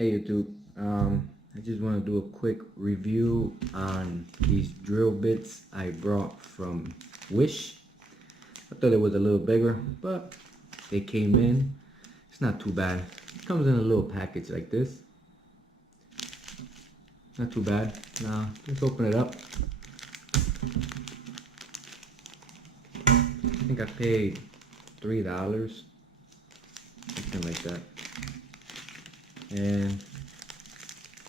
Hey YouTube, I just want to do a quick review on these drill bits I brought from Wish. I thought it was a little bigger, but they came in. It's not too bad. It comes in a little package like this. Not too bad. Now, let's open it up. I think I paid $3, something like that. And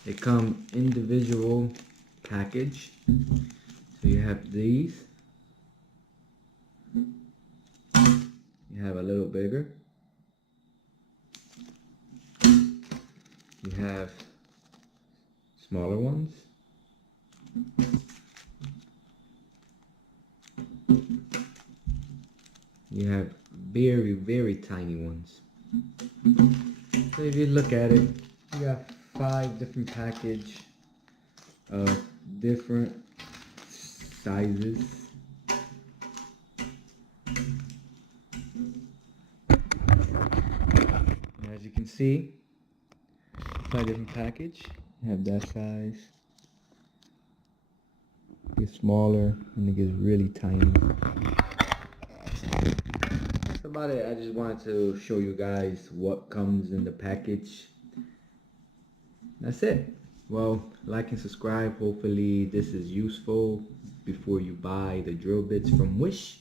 they come individual package. So you have these. You have a little bigger. You have smaller ones. You have very, very tiny ones. So if you look at it, you got 5 different package of different sizes. And as you can see, 5 different package. You have that size. It gets smaller and it gets really tiny. That's about it. I just wanted to show you guys what comes in the package. That's it. Well, like and subscribe. Hopefully this is useful before you buy the drill bits from Wish.